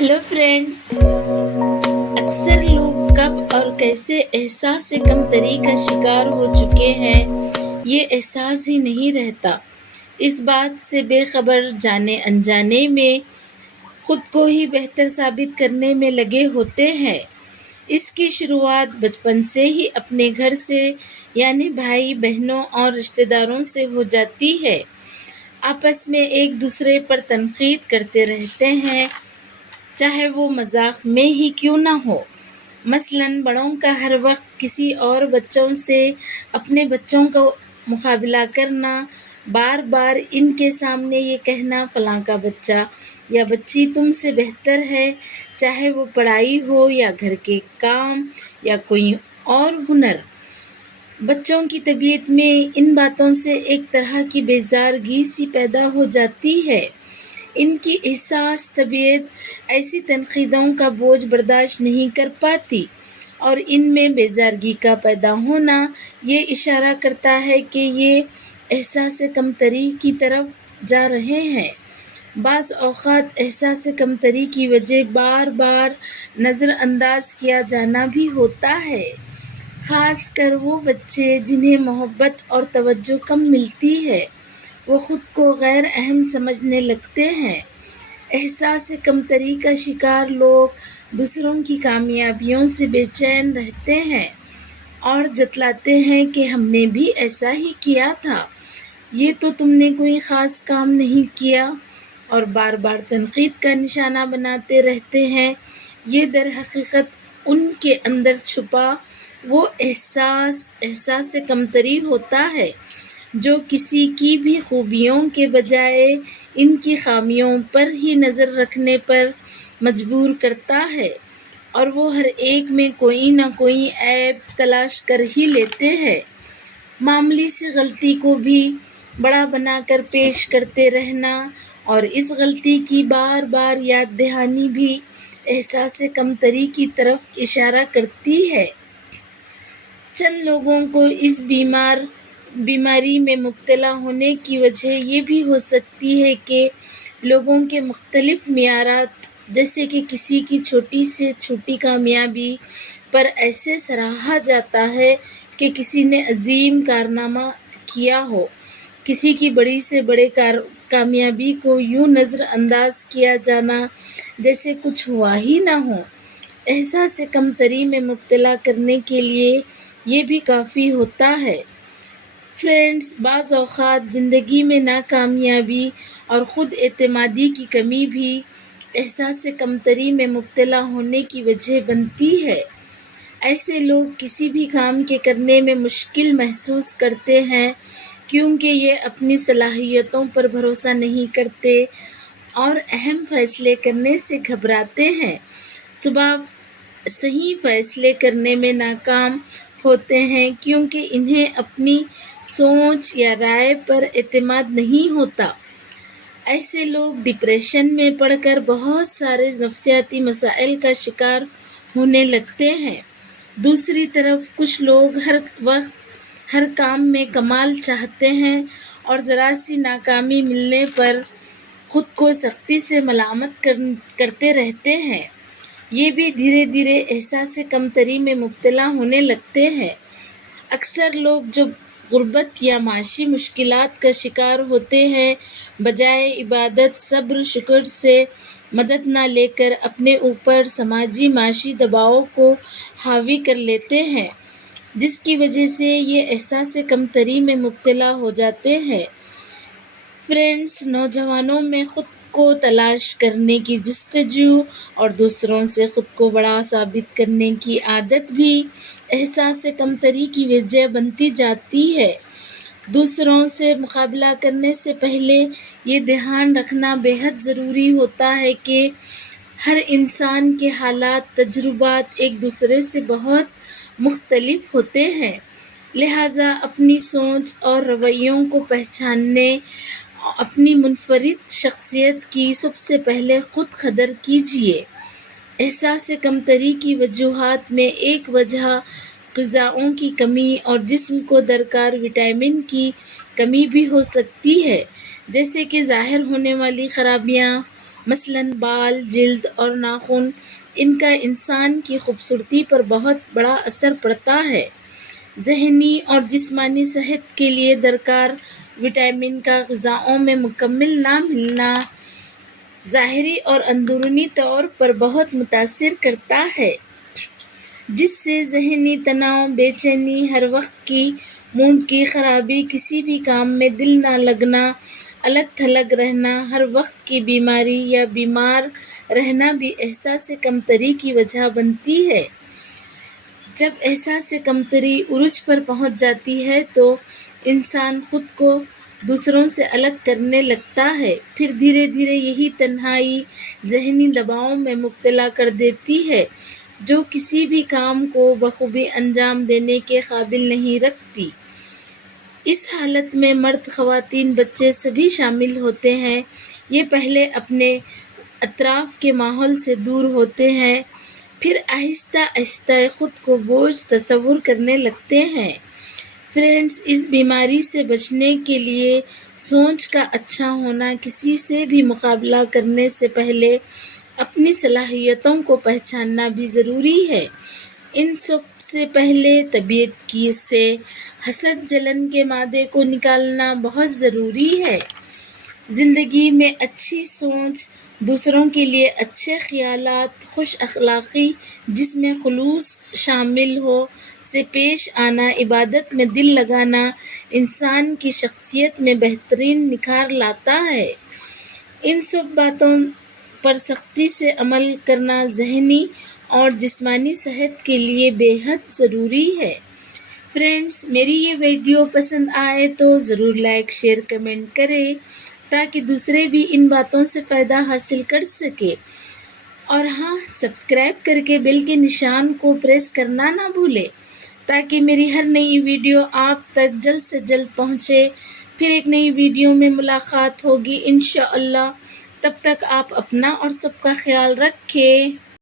Hello friends. अक्सर लोग कब और कैसे एहसास से कमतरी का शिकार हो चुके हैं ये एहसास ही नहीं रहता। इस बात से बेखबर जाने अनजाने में खुद को ही बेहतर साबित करने में लगे होते हैं। इसकी शुरुआत बचपन से ही अपने घर से यानी भाई बहनों और रिश्तेदारों से हो जाती है। आपस में एक दूसरे पर तनकीद करते रहते हैं, चाहे वो मजाक में ही क्यों ना हो। मसलन बड़ों का हर वक्त किसी और बच्चों से अपने बच्चों का मुकाबला करना, बार बार इनके सामने ये कहना फलां का बच्चा या बच्ची तुमसे बेहतर है, चाहे वो पढ़ाई हो या घर के काम या कोई और हुनर। बच्चों की तबीयत में इन बातों से एक तरह की बेजारगी सी पैदा हो जाती है। इनकी एहसास तबीयत ऐसी तनकीदों का बोझ बर्दाश्त नहीं कर पाती और इनमें बेजारगी का पैदा होना ये इशारा करता है कि ये एहसास कमतरी की तरफ जा रहे हैं। बाज़ औक़ात एहसास कमतरी की वजह बार बार नज़रअंदाज किया जाना भी होता है, ख़ास कर वो बच्चे जिन्हें मोहब्बत और तवज्जो कम मिलती है। वो ख़ुद को गैर अहम समझने लगते हैं। एहसास कमतरी का शिकार लोग दूसरों की कामयाबियों से बेचैन रहते हैं और जतलाते हैं कि हमने भी ऐसा ही किया था, ये तो तुमने कोई ख़ास काम नहीं किया, और बार बार तनकीद का निशाना बनाते रहते हैं। ये दर हकीकत उनके अंदर छुपा वो एहसास कमतरी होता है जो किसी की भी खूबियों के बजाय इनकी खामियों पर ही नज़र रखने पर मजबूर करता है, और वो हर एक में कोई ना कोई ऐब तलाश कर ही लेते हैं। मामूली सी गलती को भी बड़ा बनाकर पेश करते रहना और इस गलती की बार बार याद दहानी भी एहसास कमतरी की तरफ इशारा करती है। चंद लोगों को इस बीमारी में मुब्तला होने की वजह ये भी हो सकती है कि लोगों के मुख्तलिफ मियारात, जैसे कि किसी की छोटी से छोटी कामयाबी पर ऐसे सराहा जाता है कि किसी ने अजीम कारनामा किया हो, किसी की बड़ी से बड़े कामयाबी को यूं नज़रअंदाज किया जाना जैसे कुछ हुआ ही ना हो। एहसास कमतरी में मुब्तला करने के लिए ये भी काफ़ी होता है। फ्रेंड्स, बाज़ औक़ात ज़िंदगी में नाकामयाबी और ख़ुद एतमादी की कमी भी एहसास कमतरी में मुब्तला होने की वजह बनती है। ऐसे लोग किसी भी काम के करने में मुश्किल महसूस करते हैं क्योंकि ये अपनी सलाहियतों पर भरोसा नहीं करते और अहम फ़ैसले करने से घबराते हैं। सुबह सही फ़ैसले करने में नाकाम होते हैं क्योंकि इन्हें अपनी सोच या राय पर एतमाद नहीं होता। ऐसे लोग डिप्रेशन में पड़कर बहुत सारे नफ्सियाती मसाइल का शिकार होने लगते हैं। दूसरी तरफ कुछ लोग हर वक्त हर काम में कमाल चाहते हैं और ज़रा सी नाकामी मिलने पर खुद को सख्ती से मलामत करते रहते हैं। ये भी धीरे धीरे एहसास कमतरी में मुब्तला होने लगते हैं। अक्सर लोग जब गुर्बत या माशी मुश्किलात का शिकार होते हैं, बजाय इबादत सब्र शुक्र से मदद ना लेकर अपने ऊपर समाजी माशी दबावों को हावी कर लेते हैं, जिसकी वजह से ये एहसास कमतरी में मुब्तला हो जाते हैं। फ्रेंड्स, नौजवानों में ख़ुद को तलाश करने की जस्तजू और दूसरों से ख़ुद को बड़ा साबित करने की आदत भी एहसास कमतरी की वजह बनती जाती है। दूसरों से मुकाबला करने से पहले ये ध्यान रखना बेहद ज़रूरी होता है कि हर इंसान के हालात तजुर्बात एक दूसरे से बहुत मुख्तलिफ होते हैं, लिहाजा अपनी सोच और रवैयों को पहचानने, अपनी मुनफरिद शख्सियत की सबसे पहले ख़ुद कदर कीजिए। एहसास कमतरी की वजूहात में एक वजह ग़िज़ाओं की कमी और जिस्म को दरकार विटामिन की कमी भी हो सकती है, जैसे कि ज़ाहिर होने वाली ख़राबियाँ مثلاً بال، جلد اور ناخن، ان کا انسان کی خوبصورتی پر بہت بڑا اثر پڑتا ہے۔ ذہنی اور جسمانی صحت کے لیے درکار وٹامن کا غذاؤں میں مکمل نہ ملنا ظاہری اور اندرونی طور پر بہت متاثر کرتا ہے، جس سے ذہنی تناؤ، بے چینی، ہر وقت کی موڈ کی خرابی، کسی بھی کام میں دل نہ لگنا، الگ تھلگ رہنا، ہر وقت کی بیماری یا بیمار رہنا بھی احساس کمتری کی وجہ بنتی ہے۔ جب احساس کمتری عروج پر پہنچ جاتی ہے تو انسان خود کو دوسروں سے الگ کرنے لگتا ہے، پھر دھیرے دھیرے یہی تنہائی ذہنی دباؤ میں مبتلا کر دیتی ہے جو کسی بھی کام کو بخوبی انجام دینے کے قابل نہیں رکھتی۔ اس حالت میں مرد، خواتین، بچے سبھی شامل ہوتے ہیں۔ یہ پہلے اپنے اطراف کے ماحول سے دور ہوتے ہیں، پھر آہستہ آہستہ خود کو بوجھ تصور کرنے لگتے ہیں۔ فرینڈز، اس بیماری سے بچنے کے لیے سوچ کا اچھا ہونا، کسی سے بھی مقابلہ کرنے سے پہلے اپنی صلاحیتوں کو پہچاننا بھی ضروری ہے۔ ان سب سے پہلے طبیعت سے حسد، جلن کے مادے کو نکالنا بہت ضروری ہے۔ زندگی میں اچھی سوچ، دوسروں کے لیے اچھے خیالات، خوش اخلاقی جس میں خلوص شامل ہو سے پیش آنا، عبادت میں دل لگانا انسان کی شخصیت میں بہترین نکھار لاتا ہے۔ ان سب باتوں پر سختی سے عمل کرنا ذہنی اور جسمانی صحت کے لیے بے حد ضروری ہے۔ فرینڈز، میری یہ ویڈیو پسند آئے تو ضرور لائک، شیئر، کمنٹ کریں تاکہ دوسرے بھی ان باتوں سے فائدہ حاصل کر سکے۔ اور ہاں، سبسکرائب کر کے بیل کے نشان کو پریس کرنا نہ بھولے تاکہ میری ہر نئی ویڈیو آپ تک جلد سے جلد پہنچے۔ پھر ایک نئی ویڈیو میں ملاقات ہوگی انشاءاللہ۔ تب تک آپ اپنا اور سب کا خیال رکھیں۔